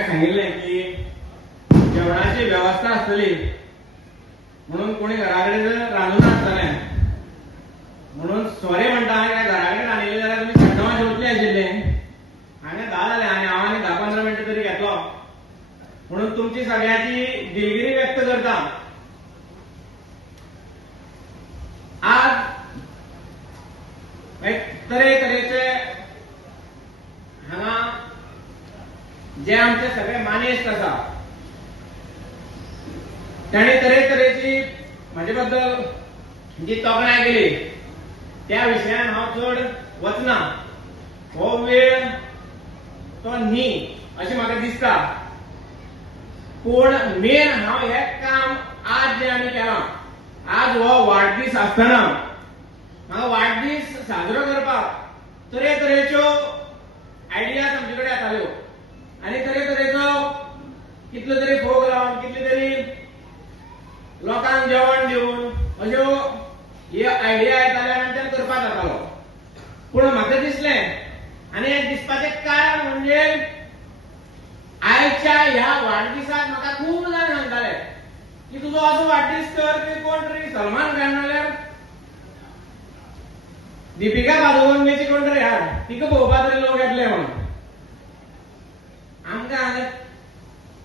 सगळ्यांक सांगितलें की जेवणाची व्यवस्था आसतली म्हणून कोणी घराकडे जर रांदून आसतलें म्हणून सोरे म्हणटा काय घराकडे रांदिल्लें जाल्यार तुमी सड्डोवां जेवतलीं आशिल्लीं हांगा 10 जालें आनी हांव आनी 10-15 मिनटां तरी घेतलो म्हणून तुमची सगळ्यांची दिलगिरी व्यक्त करता. आज तरेतरेचे हांगा जे आमचे सगळे मानेस्त आसा तांणी तरेतरेची म्हाजे बद्दल जी तोखणाय केली त्या विशयान हांव चड वचना. हो वेळ तो न्ही अशें म्हाका दिसता. पूण मेन हांव हें काम आज जें आमी केलां आज हो वाडदीस आसतना म्हाका वाडदीस साजरो करपाक तरेतरेच्यो आयडियाज आमचे कडेन येताल्यो आनी तरेतरेचो कितलो तरी फोग लावन कितले तरी लोकांक जेवण दिवन अश्यो ह्यो आयडिया येताल्यो आनी आमच्यान करपाक जातालो. पूण म्हाका दिसलें आनी हें दिसपाचें कारण म्हणजे आयच्या ह्या वाडदिसाक म्हाका खूब जाण सांगताले की तुजो असो वाडदीस कर की कोण तरी सलमान खान नाल्यार दीपिका पादुकोणची कोण तरी हाड तिका पळोवपाक तरी लोक येतले म्हणून. आमकां हांगा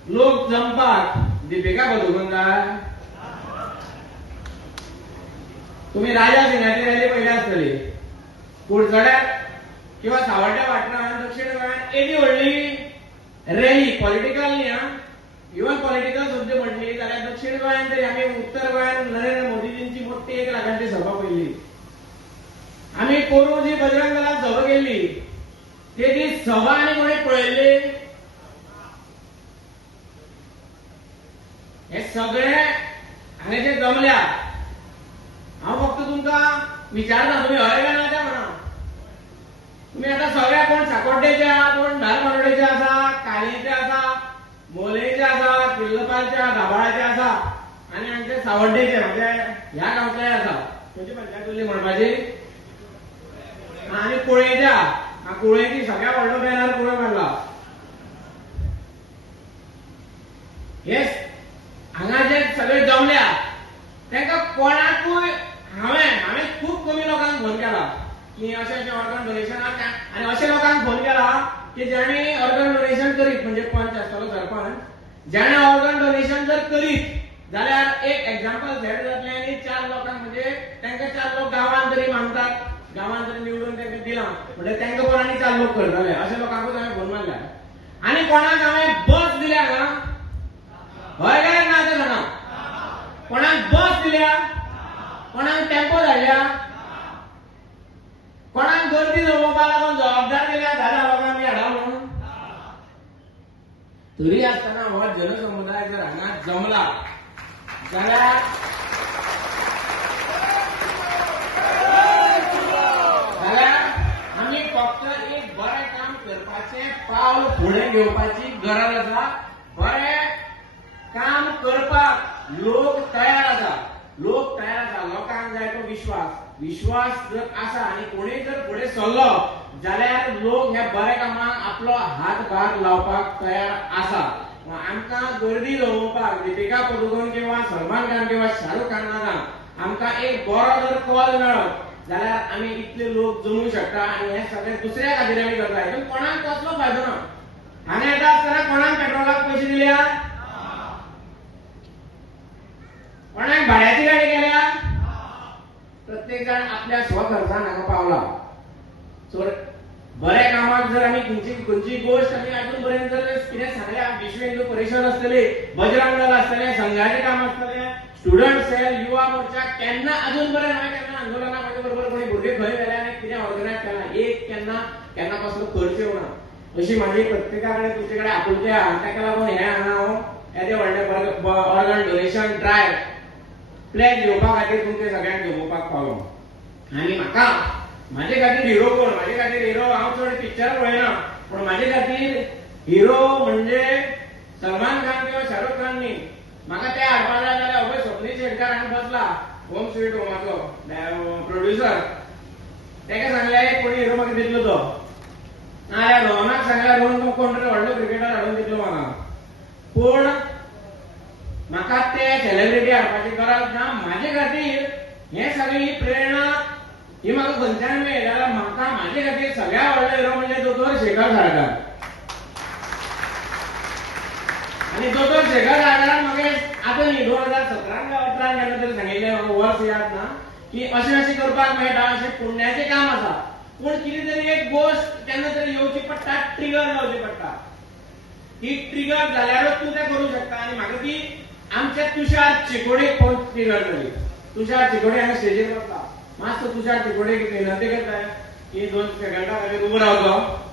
लोक जमपाक दीपिका पादुकोण जाय. तुम्ही राजा सिंगाची रॅली पयली आसतली कुडचड्यार किंवा सावड्ड्या वाठारांत दक्षिण गोंयांत एदी व्हडली रॅली पॉलिटिकल न्ही आं इवन पॉलिटिकल सुद्दां म्हणली जाल्यार दक्षिण गोंयांत तरी आमी उत्तर गोंयांत नरेंद्र मोदीजींची मोठी 1 लाखांची सभा पयली. आमी पोरू जी बजरंग दलात सभा केल्ली ते दीस सभा आनी कोणी पळयल्ली. हे सगळे हांगा जे जमल्या हांव फक्त तुमकां विचारना तुमी हय काय ना तें म्हणा. तुम्ही आता सगळ्या कोण साकोड्डेचे आहात कोण धारबांदोडेचे आसा कालयेचे आसा मोलयेचे आसा किल्लपालचे दाबाळाचे आसा आनी आमचे सावड्डेचे म्हणजे ह्या गांवचे आसा खंयची पंचायत उरली म्हणपाची आनी कुळेच्या कुळेची सगळ्या व्हडलो बॅनर कुळे मारला. हे हांगा जे सगळे जमल्या तांकां कोणाकूय हांवें खूब कमी लोकांक फोन केला की अशें ऑर्गन डोनेशनाक आनी अशें लोकांक फोन केला की जेणे ऑर्गन डोनेशन करीत म्हणजे पंच आसतलो सरपंच जेणे ऑर्गन डोनेशन जर करीत जाल्यार एक एक्झाम्पल सेट जातलें आनी 4 लोकांक म्हणजे तांकां 4 लोक गांवांत तरी मागतात गांवांत तरी निवडून तांकां दिलां म्हणजे तांकां कोण आनी 4 लोक करतले अशें लोकांकूच हांवें फोन मारल्या. आनी कोणाक हांवें बस दिल्या हांगा हय काय ना तें सांगा. कोणाक बस दिल्या कोणाक टेम्पो धाडल्या कोणाक गर्दी जमोवपाक लागून जबाबदार दिल्या 10 लोकांक बी हाडा म्हणून. तरी आसतना हो जनसमुदाय जर हांगा जमला जाल्यार आमी फक्त एक बरें काम करपाचें पावल फुडें घेवपाची गरज आसा. बरें काम करपाक लोक तयार आसा. लोकांक जाय तो विश्वास जर आसा आनी कोणीय जर फुडें सरलो जाल्यार लोक ह्या बऱ्या कामाक आपलो हातभार लावपाक तयार आसा. आमकां गर्दी जमोवपाक दीपिका पादुकोण किंवा सलमान खान किंवा शाहरुख खान नाका. आमकां एक बरो जर कॉल मेळत जाल्यार आमी इतले लोक जमूंक शकता आनी हे सगळे दुसऱ्या खातीर आमी करता. हितून कोणाक कसलो फायदो ना. हांगा येता आसतना कोणाक पेट्रोलाक पयशे दिल्या कोणाक भाड्याची गाडी केल्या प्रत्येक जाण आपल्या स्वखर्चान हांगा पावला. सो बऱ्या कामाक जर आमी खंयची गोष्ट आमी आजून पर्यंत जर कितें सांगल्या विश्व हिंदू परिशद आसतली बजरंग दल आसतलें संघाचें काम आसतलें स्टुडंट सेल युवा मोर्चा केन्ना आजून पर्यंत हांवें केन्ना आंदोलना म्हाजे बरोबर कोणी भुरगे खंय गेले आनी कितें ऑर्गनायज केलां एक केन्ना कसलो खर्च येवना. अशी म्हाजी प्रत्येका कडेन तुमचे कडेन आपुलकी आहा. ताका लागून हें हांगा हांव येदे व्हडलें ऑर्गन डोनेशन ड्रायव्ह फ्लॅग घेवपा खातीर तुमचे सगळ्यांक जमोवपाक पावलो. आनी म्हाका म्हाजे खातीर हिरो कोण म्हाजे खातीर हिरो हांव चड पिक्चर पळयना पूण म्हाजे खातीर हिरो म्हणजे सलमान खान किंवा शाहरुख खान न्ही. म्हाका ते हाडपाक जाय जाल्यार हो स्वप्नील शेटकार हांगा बसला होम स्वीट होमाचो प्रोड्युसर. ताका सांगलें कोणी हिरो म्हाका दितलो तो नाल्यार रोहनाक सांगल्यार तयार करून कोण तरी व्हडलो क्रिकेटर हाडून दितलो म्हाका, पूण म्हाका ते सेलिब्रिटी हाडपाची गरज ना. म्हाजे खातीर हे सगळी प्रेरणा ही म्हाका खंयच्यान मेळ्ळी जाल्यार म्हाका म्हाजे खातीर सगळ्यात व्हडलो हिरो म्हणजे दोतोर शेखर साळकार. आणि दोतोर शेखर साळकारान म्हाका आतां न्ही 2017 का 18 केन्ना तरी सांगिल्लें, म्हाका वर्स याद ना, की अशें अशें करपाक मेळटा, अशें पुण्याचें काम आसा, पूण कितें तरी एक गोश्ट केन्ना तरी येवची पडटा, ट्रिगर जावची पडटा. ही ट्रिगर जाल्यारूच तूं तें करूं शकता. आनी म्हाका ती आमच्या तुषार चिकोडेक पळोवन ट्रिगर जाली. तुषार चिकोडे हांगा स्टेजीर बसला. मातसो तुषार चिकोडेक विनंती करताय की 2 सेकंदां खातीर उबो रावचो.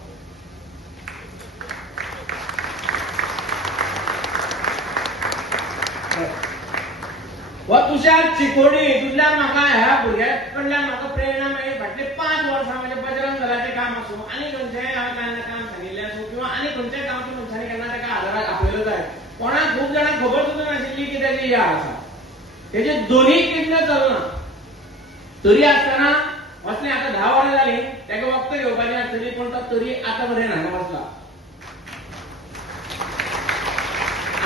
हो तुषार चिकोडी हितूंतल्यान म्हाका ह्या भुरग्या कडल्यान म्हाका प्रेरणा मेळ्ळी. फाटलीं 5 वर्सां म्हणजे बजरंग दलाचें काम आसूं, आनी खंयचेंय हांवें केन्ना काम सांगिल्लें आसूं, किंवा आनी खंयच्याय गांवच्या मनशांनी केन्ना ताका आदाराक आपयलो जाय, कोणाक खूब जाणांक खबर सुद्दां नाशिल्ली की तेजी या आसा. तेजे दोनूय किडनी चलना तरी आसतना असलें आतां 10 वरां जालीं ताका वखदां घेवपाची आसतली, पूण तो तरी आतां बरें हांगा बसला.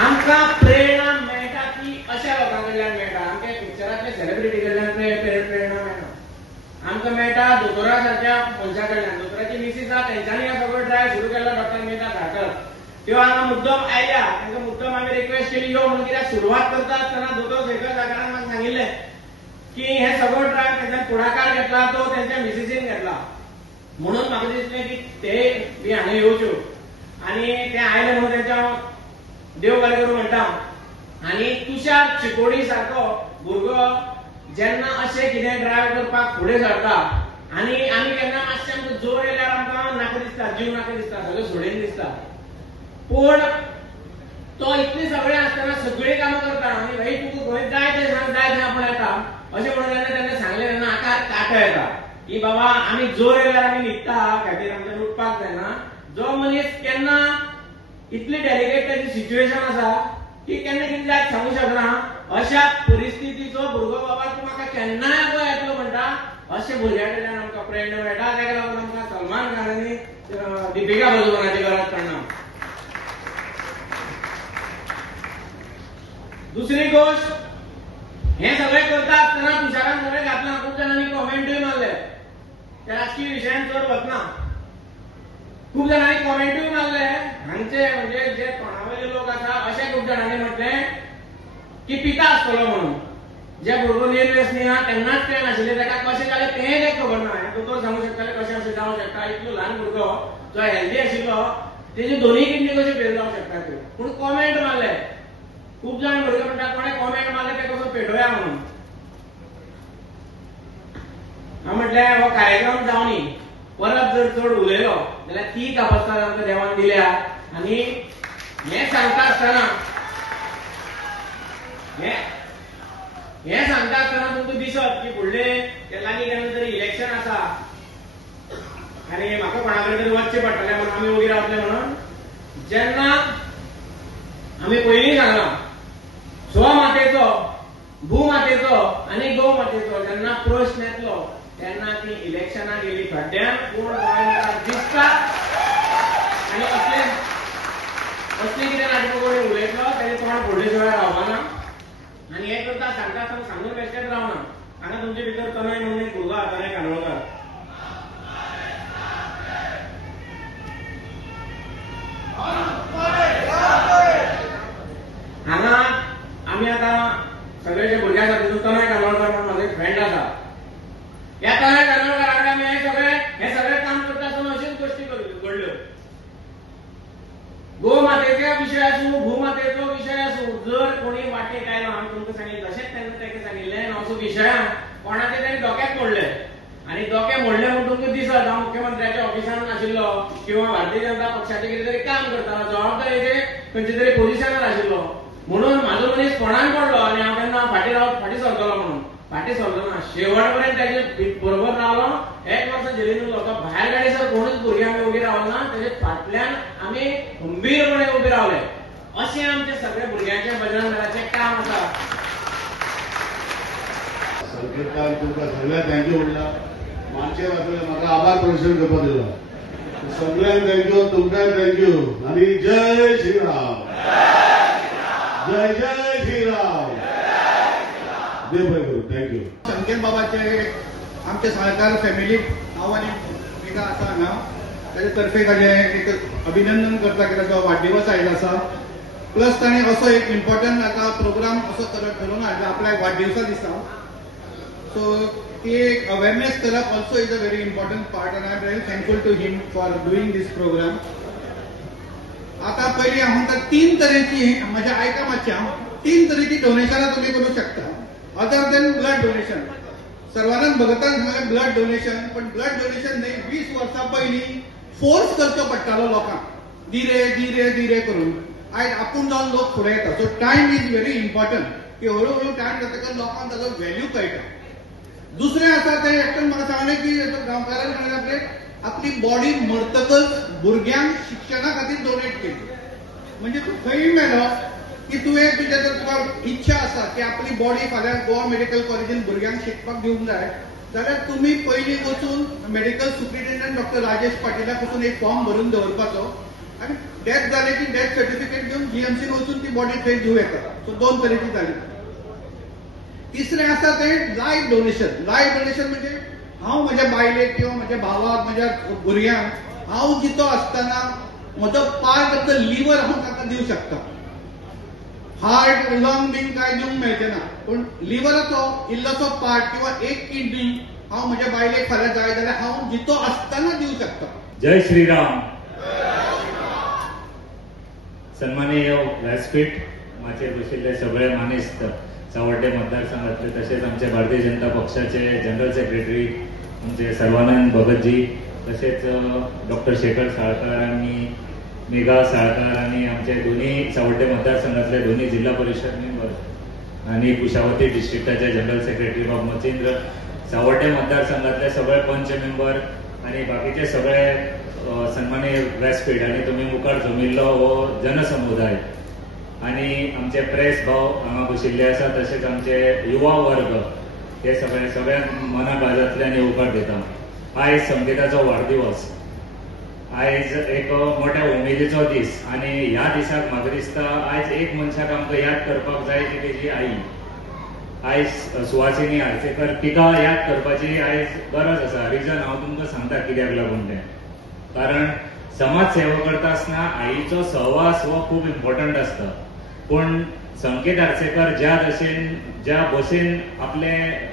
आमकां प्रेरणा मेळटा ती अशा लोकां कडल्यान मेळटा. आमकां पिक्चरांतल्या सेलिब्रिटी कडल्यान प्रेरणा मेळटा. आमकां मेळटा दोतोरा सारक्या मनशा कडल्यान. दोतोराची मिसीस आसा, तेंच्यांनी हो सगळो ड्रायव्ह सुरू केल्लो डॉक्टर मेहता साळकर. त्यो हांगा मुद्दम आयल्या, तांकां मुद्दम हांवें रिक्वेस्ट केली यो म्हणून, कित्याक सुरवात करता आसतना दोतोर शेखर साळकारान म्हाका सांगिल्लें की हे सगळो ड्रायव्ह तेंच्यान फुडाकार घेतला, तो तेंच्या मिसीसीन घेतला. म्हणून म्हाका दिसलें की ते बी हांगा येवच्यो. आनी ते आयले म्हणून तेंच्या देव बरें करूं म्हणटा. आनी तुषार चिकोडी सारको भुरगो जेन्ना अशें कितें ड्रायव्ह करपाक फुडें सरता, आनी आमी केन्ना मातशें आमकां जोर येयल्यार आमकां नाका दिसता, जीव नाका दिसता, सगळें सोडीन दिसता, पूण तो इतलें सगळें आसतना सगळीं कामां करता. आनी भाई तुका खंय जाय तें सांग, जाय थंय आपूण येता अशें म्हणून जेन्ना तेन्ना सांगलें तेन्ना आकार काटो येता की बाबा आमी जोर येयल्यार आमी न्हिदता, खातीर आमकां उठपाक जायना. जो मनीस केन्ना इतली डेलिकेट ताची सिच्युएशन आसा की केन्ना कितें जायत सांगू शकना, अशा परिस्थितीचो भुरगो बाबा तूं म्हाका केन्नाय पळय येतलो म्हणटा, अशें भुरग्या कडल्यान आमकां प्रेरणा मेळटा. ताका लागून आमकां सलमान खान आनी दिपिका पदुकोणाची गरज पडना. दुसरी गोष्ट, हे सगळें करता आसतना तुषारान सगळें घातलां. खूब जाणांनी कॉमेंटूय मारले, त्या राजकीय विशयान चड वचना. खूब जाणांनी कॉमेंटूय मारले, हांगचे म्हणजे जे तोंडावयले लोक आसा अशें खूब जाणांनी म्हटलें की पिता आसतलो म्हणून. जे भुरगो निर्व्यसनी आहा तेन्नाच तें नाशिल्लें, ताका कशें जालें तेंय तें खबर ना. हें दोतोर सांगूं शकताले कशें अशें जावंक शकता. इतलो ल्हान भुरगो जो हेल्दी आशिल्लो, तेजे दोनूय किडनी कशें फेल जावंक शकता त्यो. पूण कॉमेंट मारले. खूब जाण भुरगे म्हणटा कोणें कॉमेंट मारले ते कसो पेटोवया म्हणून. हांव म्हटलें हो कार्यक्रम जावनी, परत जर चड उलयलो जाल्यार ती कापास्ताद आमकां देवान दिल्या. आनी हें सांगता आसतना तुमकां दिसत की फुडलें ते लागीं केन्ना तरी इलेक्शन आसा आनी म्हाका कोणा कडेन तरी वचचें पडटलें म्हणून आमी उबी रावतले म्हणून. जेन्ना आमी पयलीं सांगलां स्वमातेचो, भूमातेचो आनी गोमातेचो जेन्ना प्रश्न येतलो तेन्ना ती इलेक्शनाक गेली खड्ड्यान. पूण गोंयकार दिसता आनी असले कितें नाटकां कोणी उलयतलो तेजे तोंड फुडले शिवाय रावना. आनी हें करता सांगता आसतना सांगून बेश्टेच रावना. हांगा तुमचे भितर तनय म्हणून एक भुरगो आसा, तनय कानोळकार. हांगा आमी आतां सगळे जे भुरगे आसा तितून तनय कानोळकार म्हणून म्हाजो एक फ्रेंड आसा. ह्या तनय कानोळकाराक आमी हे सगळे काम करता आसतना अश्योच गोश्टी घडल्यो. गोमातेचे विशय आसूं, भूमातेचो विशय आसूं, जर कोणी वाटेक आयलो, हांवें तुमकां सांगिल्लें तशेंच तेन्ना ताका सांगिल्लें असो विशयान कोणाचे तरी दोक्याक मोडले. आनी दोके मोडले म्हणून तुमकां दिसत हांव मुख्यमंत्र्याच्या ऑफिसान नाशिल्लो किंवा भारतीय जनता पक्षाचें कितें तरी काम करतालो, जबाबदारीचे खंयचे तरी पोझिशनार आशिल्लो म्हणून म्हाजो मनीस कोणान पडलो आनी हांव तेन्ना फाटीं सरतलो म्हणून. फाटीं सरलो ना, शेवट पर्यंत ताचे बरोबर रावलो. 1 वर्स जेलीन उरलो. तो भायर गाडयेसर कोणूच भुरगे आमी उबी रावले ना, ताचे फाटल्यान आमी खंबीरपणे उबे रावले. अशें आमचे सगळे भुरग्यांचें बजरंग दलाचें काम आसा. सरकार तुमकां सगळ्यांक थँक्यू म्हणटा. मानशेर आसले म्हाका आभार प्रदर्शन करपाक दिलो. सगळ्यांक थँक्यू, तुमकां थँक्यू आणि जय श्रीराम. जय जय श्रीराम. देव बरें करूं. थँक्यू. संकेत बाबाचे आमचे सहकार फॅमिली हांव आनी मेघा आसा हांगा ताजे तर्फे ताजे एक अभिनंदन करता कित्याक तो वाडदिवस आयिल्लो आसा. प्लस ताणें असो एक इम्पॉर्टंट आतां प्रोग्राम असो ठरोवन हाडला आपल्या वाडदिवसा दिसा. सो ती एक अवेरनेस करप also is a very important part and I am very thankful to him for doing this program. आता पयलीं हांव म्हणटा 3 तरेची म्हज्या आयका मातशें 3 तरेची डोनेशनां तुमी करूं शकता other than blood donation. Sarvanand भगतान सांगलें ब्लड डोनेशन, पण ब्लड डोनेशन न्हय 20 वर्सां पयलीं फोर्स करचो पडटालो लोकांक धीरे धीरे धीरे करून. आयज आपूण जावन लोक फुडें येता. So time is very important की हळू टायम जातकच लोकांक ताजो व्हॅल्यू कळटा. दुसरें आसा तें एकट्यान म्हाका सांगलें की गांवकारान सांगलें आपली बॉडी मरतकच भुरग्यांक शिक्षणा खातीर डोनेट केली. म्हणजे तूं खंय मेलो की तुवें तुजें जर तुका इच्छा आसा की आपली बॉडी फाल्यां गोवा मेडिकल कॉलेजीन भुरग्यांक शिकपाक दिवंक जाय जाल्यार तुमी पयलीं वचून मेडिकल सुप्रिटेंडंट डॉक्टर राजेश पाटीलाक वचून एक फॉर्म भरून दवरपाचो आनी डेथ जाले की डेथ सर्टिफिकेट घेवन जीएमसीन वचून ती बॉडी थंय दिवं येता. सो 2 तरेची जाली. तिसरें आसा तें लायफ डोनेशन. लायफ डोनेशन म्हणजे हांव म्हज्या बायलेक किंवा म्हज्या भावाक म्हज्या भुरग्यांक हांव जितो आसतना म्हजो पार्ट ऑफ द लिव्हर हांव ताका दिवंक शकता. हार्ट लंग बीन काय दिवंक मेळचें ना, पूण लिव्हराचो इल्लोसो पार्ट किंवा एक किडनी हांव म्हज्या बायलेक फाल्यां जाय जाल्यार हांव जितो आसतना दिवंक शकता. जय श्रीराम. सन्माननीय व्यासपीठ माचयेर बशिल्ले सगळे मानेस्त सावर्डे मतदारसंघातले तसेच आमचे भारतीय जनता पक्षाचे जनरल सेक्रेटरी आमचे सर्वानंद भगतजी तसेच डॉक्टर शेखर साळकार आणि मेघा साळकार आणि आमचे दोन्ही सावर्डे मतदारसंघातले दोन्ही जिल्हा परिषद मेंबर आणि कुशावती डिस्ट्रिक्टाचे जनरल सेक्रेटरी बाब मचिंद्र, सावर्डे मतदारसंघातले सगळे पंच मेंबर आणि बाकीचे सगळे सन्माननीय व्यासपीठ आणि तुम्ही मुखार जमिल्लो हो जनसमुदाय आणि आमचे प्रेस भाव हांगा बशिल्ले आसा तशेंच आमचे युवा वर्ग हे सगळ्यांक मना काळजांतल्यान येवकार दिता. आयज संकेताचो वाडदिवस, आयज एक मोठ्या उमेदीचो दीस आणि ह्या दिसाक म्हाका दिसता आयज एक मनशाक आमकां याद करपाक जाय ती तेजी आई. आयज सुवासिनी आर्चेकर तिका याद करपाची आयज गरज आसा. रिजन हांव तुमकां सांगता कित्याक लागून तें. कारण समाज सेवा करता आसतना आईचो सहवास हो खूब इम्पॉर्टंट आसता. पूण संकेत आर्चेकर ज्या भशेन आपले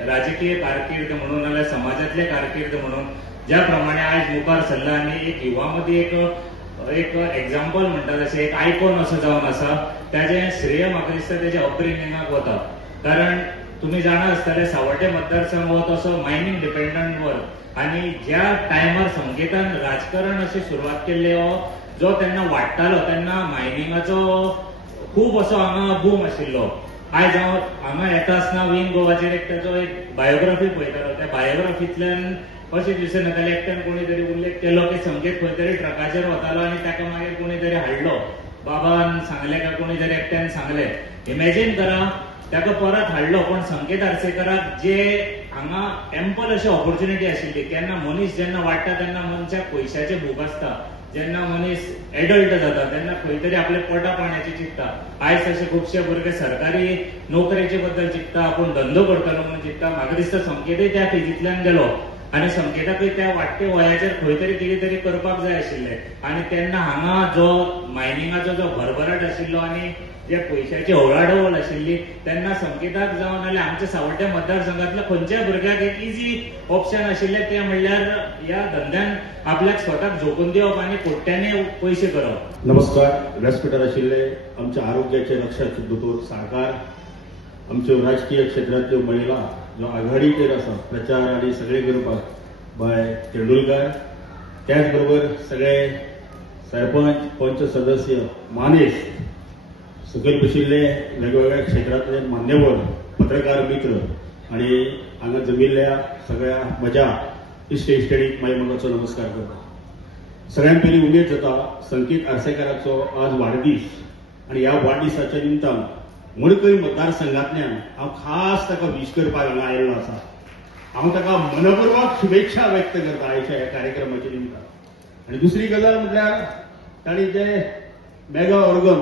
राजकीय कारकीर्द म्हणून नाल्यार समाजातले कारकीर्द म्हणून ज्या प्रमाणे आयज मुखार सरला आनी एक युवा मदीं एक एक्झाम्पल म्हणटा तशें एक आयकॉन असो जावन आसा, ताजें श्रेय म्हाका दिसता तेजे अपब्रिंगिंगाक वता. कारण तुम्ही जाणा आसतले सावर्डे मतदारसंघ हो तसो मायनिंग डिपेंडंट वर्ग आणि ज्या टायमार संकेतान राजकारण अशी सुरवात केल्ली हो जो तेन्ना वाडटालो तेन्ना मायनिंगाचो खूब असो हांगा बूम आशिल्लो. आयज हांगा येता आसतना विंग गोवाचेर एक ताचो एक बायोग्राफी पळयतालो. त्या बायोग्राफींतल्यान अशें दिसून येतालें एकट्यान कोणी तरी उल्लेख केलो की संकेत खंय तरी ट्रकाचेर वतालो आनी ताका मागीर कोणी तरी हाडलो. बाबान सांगलें काय कोणी तरी एकट्यान सांगलें. इमॅजिन करा ताका परत हाडलो. पण संकेत आर्चेकराक जे हांगा एम्पल अशी ऑपॉर्च्युनिटी आशिल्ली. केन्ना मनीस जेन्ना वाडटा तेन्ना मनशाक पयशाचें भूक आसता. जेन्ना मनीस एडल्ट जाता तेन्ना खंय तरी आपल्या पोटा पाण्याची चिंतता. आयज तशे खुबशे भुरगे सरकारी नोकरेचे बद्दल चिंतता, आपूण धंदो करतलो म्हणून चिंतता. म्हाका दिसता संकेतय त्या फेजींतल्यान गेलो आनी संकेताकय त्या वाडटे वयाचेर खंय तरी कितें तरी करपाक जाय आशिल्लें. आनी तेन्ना हांगा जो मायनिंगाचो जो भरभराट आशिल्लो आनी जे पयशाची हवळाढवळ आशिल्ली तेन्ना संकेताक जावन नाल्यार आमच्या सावर्डे मतदारसंघातल्या खंयच्याय भुरग्याक एक इजी ऑप्शन आशिल्लें तें म्हणल्यार ह्या धंद्यान आपल्याक स्वताक झोकून दिवप आनी कोट्यांनी पयशे करप. नमस्कार. व्यासपीठार आशिल्ले आमच्या आरोग्याचे रक्षक दोतोर साळकार, आमच्यो राजकीय क्षेत्रांतल्यो महिला ज्यो आघाडीचेर आसा प्रचार आनी सगळे करपाक बाय तेंडुलकर, त्याच बरोबर सगळे सरपंच पंच सदस्य मानेस सकयल बशिल्ले वेगवेगळ्या क्षेत्रांतले मान्यवर पत्रकार मित्र आणि हांगा जमिल्ल्या सगळ्या म्हज्या इश्ट इश्टिणीक मागीर मनाचो नमस्कार करता. सगळ्यांत पयलीं उमेद जाता संकेत आर्चेकराचो आज वाडदीस आनी ह्या वाडदिसाच्या निमतान मडकय मतदारसंघांतल्यान हांव खास ताका विश करपाक हांगा आयिल्लो आसा. हांव ताका मनपूर्वक शुभेच्छा व्यक्त करता आयच्या ह्या कार्यक्रमाच्या निमतान. आणि दुसरी गजाल म्हटल्यार ताणी जे मेगा ऑर्गन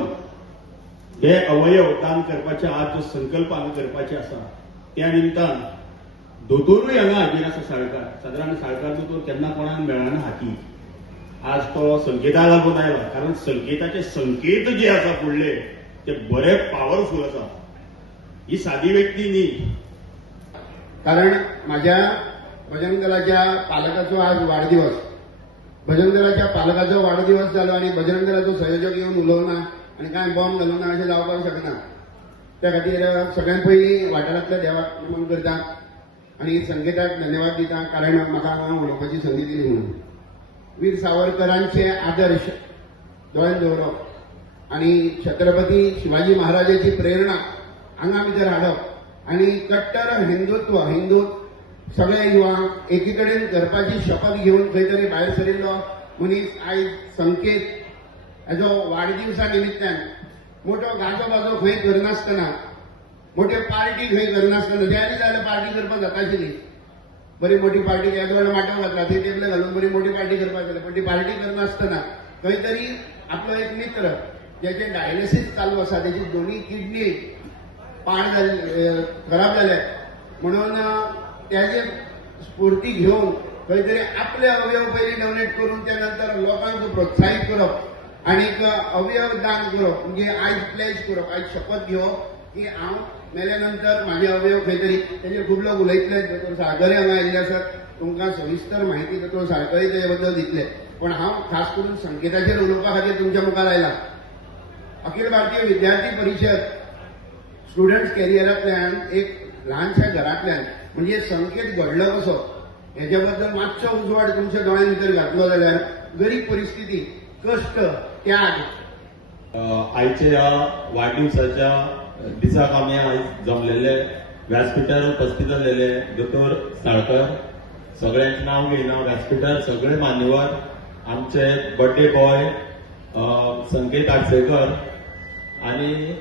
हे अवयव दान करपाचे आज जो संकल्प हांगा करपाचे आसा त्या निमतान दोतोरूय हांगा हाजीर आसा साळकार. सादारण साळकार दोतोर केन्ना कोणाक मेळना हाती. आज तो संकेताक लागून आयला, कारण संकेताचे संकेत जे आसा फुडले ते बरे पावरफुल आसा. ही सादी व्यक्ती न्ही. कारण माझ्या भजन दलाच्या पालकाचो आज वाढदिवस, भजन दलाच्या पालकाचो वाढदिवस जालो आणि भजन दलाचो संयोजक येवन उलोवना आणि काय बॉम्ब घालूं ना अशें जावपाक शकना. त्या खातीर सगळ्यात पयलीं वाठारांतल्या देवाक नमन करता आणि संगीताक धन्यवाद दिता, कारण म्हाका हांगा उलोवपाची संदी दिली म्हणून. वीर सावरकरांचे आदर्श दोळ्यांत दवरप आणि छत्रपती शिवाजी महाराजाची प्रेरणा हांगा भितर हाडप आणि कट्टर हिंदू सगळे युवांक एकी कडेन करपाची शपथ घेवन खंय तरी भायर सरिल्लो मनीस आयज संकेत हेजो वाडदिवसा निमित्तान मोठो गाजो बाजो खंय करनासतना, मोठे पार्टी खंय करनासतना, तयारी जाल्यार पार्टी करपाक जाताशिल्ली. बरी मोठी पार्टी एक वेळ माटव घातला थंय टेबले घालून बरी मोठी पार्टी करपाक जाली, पण ती पार्टी करनासतना खंय तरी आपलो एक मित्र ज्याचे डायलिसीस चालू आसा, त्याची दोन्ही किडनी पाड खराब जाले म्हणून त्याचे स्फूर्ती घेऊन खंय तरी आपले अवयव पयलीं डोनेट करून त्या नंतर लोकांक प्रोत्साहीत करप आणि अवयव दान करप, म्हणजे आयज प्लेज करप, आयज शपथ घेवप की हांव मेल्या नंतर म्हाजे अवयव खंय तरी. तेजे खूब लोक उलयतले, दोतोर साळकरे हांगा आयिल्ले आसात, तुमकां सविस्तर म्हायती दोतोर साळकरे तेजे बद्दल दितले, पण हांव खास करून संकेताचेर उलोवपा खातीर तुमच्या मुखार आयला. अखिल भारतीय विद्यार्थी परिषद स्टुडंट्स कॅरियरांतल्यान एक ल्हानशा घरांतल्यान म्हणजे संकेत घडलो कसो हेच्या बद्दल मातसो उजवाड तुमच्या दोळ्यां भितर घातलो जाल्यार गरीब परिस्थिती, कश्ट, त्याग. आयच्या ह्या वाडदिवसाच्या दिसाक आमी आयज जमलेले व्यासपीठार उपस्थित जाल्लेले दोतोर साळकर, सगळ्यांचे नांव घेयना, व्यासपीठार सगळे मान्यवर, आमचे बर्थडे बॉय संकेत आडसेकर आणि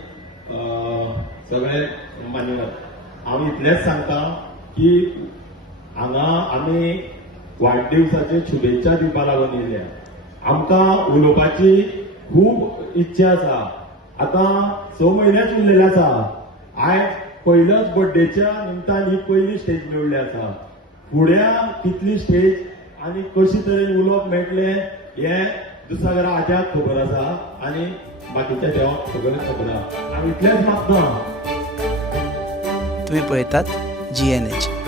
सगळे मान्यवर. हांव इतलेंच सांगता की हांगा आमी वाडदिवसाचे शुभेच्छा दिवपा लागून येयल्या. आमकां उलोवपाची खूब इच्छा आसा. आतां 6 म्हयनेच उरलेले आसा. आयज पयल्याच बर्थडेच्या निमतान ही पयली स्टेज मेळ्ळी आसा. फुड्या कितली स्टेज आनी कशे तरेन उलोवप मेळटलें हें दुसऱ्या आद्याक खबर आसा आनी बाकीच्या देवाक सगळें खबर आसा. हांव इतलेंच मागता. तुम्ही पळयतात GNH.